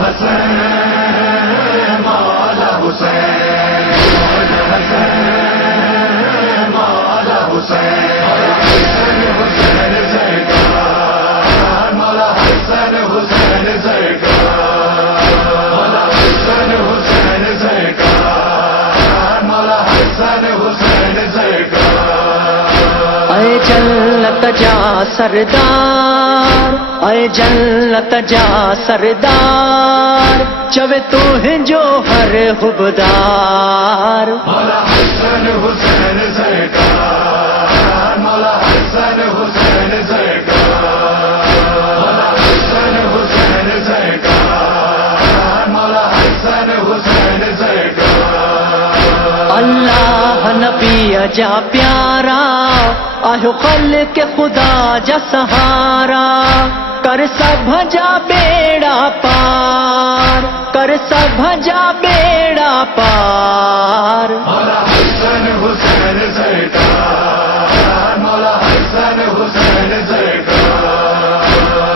حسین مولا حسین مولا حسین حسین سرکار مولا حسین حسین سرکار مولا حسین حسین سرکار مولا حسین حسین سرکار اے جنت جا سردار اے جنت جا سردار چوے تو ہیں جو ہر حبدار مولا حسین حسین سرکار مولا حسین حسین سرکار مولا حسین حسین سرکار مولا حسین حسین سرکار اللہ نبی جا پیارا آہو خلق خدا جا سہارا کر سب جا بیڑا پار کر سب جا بیڑا پار مولا حسین حسین سرکار مولا حسین حسین سرکار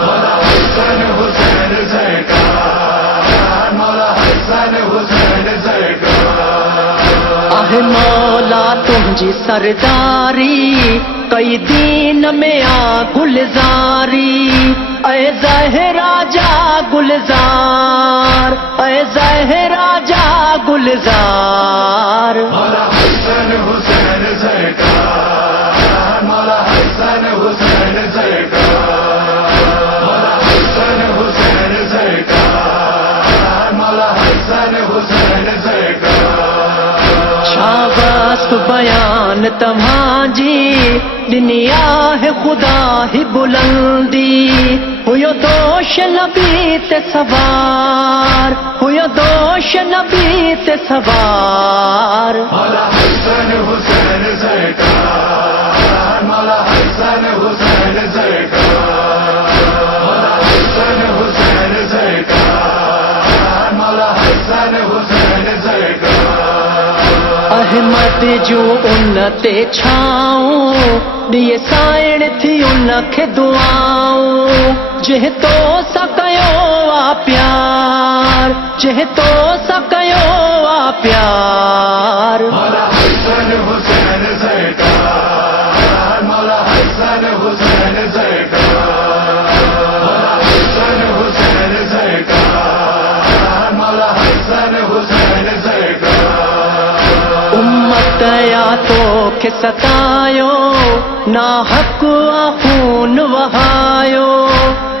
مولا حسین حسین سرکار مولا حسین حسین سرکار آہ مولا تمجی سرداری کئی دین میں آ گلزاری اے زہرا جا گلزار اے زہرا جا گلزار مولا حسین حسین سرکار مولا حسین حسین سرکار مولا حسین حسین سرکار مولا حسین حسین سرکار شاباش بیان تمہاجی دنیا ہے خدا ہی بلندی ہویا دوش نبی تے سوار ہویا دوش نبی تے سوار مولا حسین حسین سرکار مولا حسین حسین سرکار مولا حسین حسین سرکار مولا حسین حسین سرکار احمد جو ان تے چھاؤں دیے سائن تھی ان کے دعاؤں جہ تو سکیو آ پیار جہ تو سکیو آ پیار مولا حسین حسین سرکار مولا حسین حسین سرکار مولا حسین حسین سرکار مولا حسین حسین سرکار امت یا تو کہ ستایو نا حق خون وہایو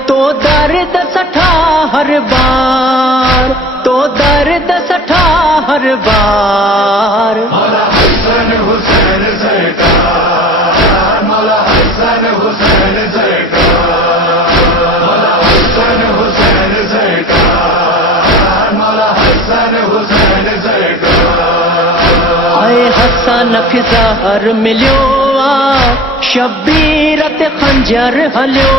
تو درد سٹھا ہر بار تو درد سٹھا ہر بار مولا حسین حسین سرکار مولا حسین حسین سرکار مولا حسین حسین سرکار مولا حسین حسین سرکار اے حسن فظہر ملیو شبیر تے خنجر ہلیو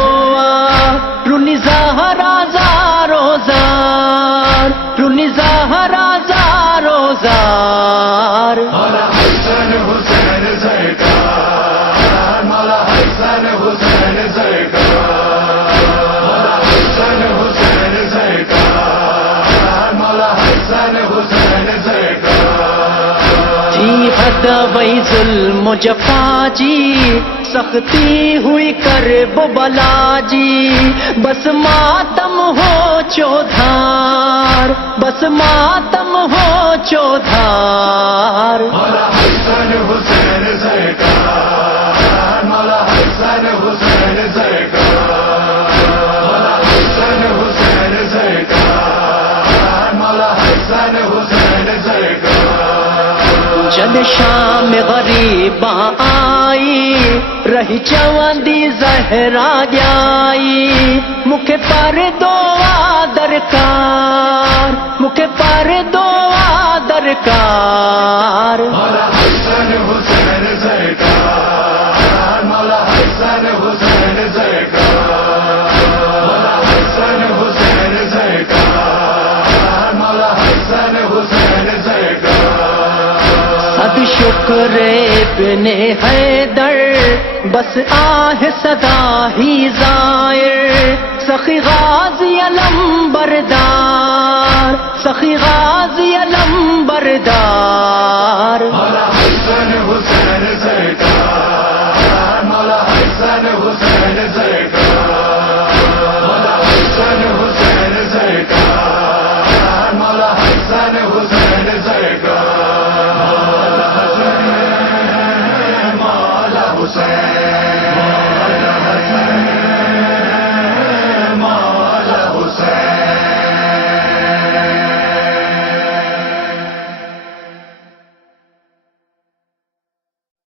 رونی زہرا زارو زار رونی زہرا زارو زار مولا حسین حسین سرکار مولا حسین حسین سرکار مولا حسین حسین سرکار مولا حسین حسین سرکار تھی حد وئی ظلم و جفا جی سختی ہوئی کرب بلا جی بس ماتم ہو چودھار بس ماتم ہو چودھار مولا حسین حسین سرکار مولا حسین حسین سرکار مولا حسین حسین سرکار مولا حسین حسین سرکار جب شام غریب آئی رہی چوندی زہرا جائی مکھے پر دعا درکار مکھے پر دعا درکار مولا حسین حسین سرکار مولا حسین حسین سرکار مولا حسین حسین سرکار مولا حسین حسین سرکار اب شکر ابن حیدر بس آہ صدا ہی زائر سخی غازی علم بردار سخی غازی علمبردار مولا حسن حسین سرکار مولا حسن حسین سرکار مولا حسن حسین سرکار مولا حسن حسین سرکار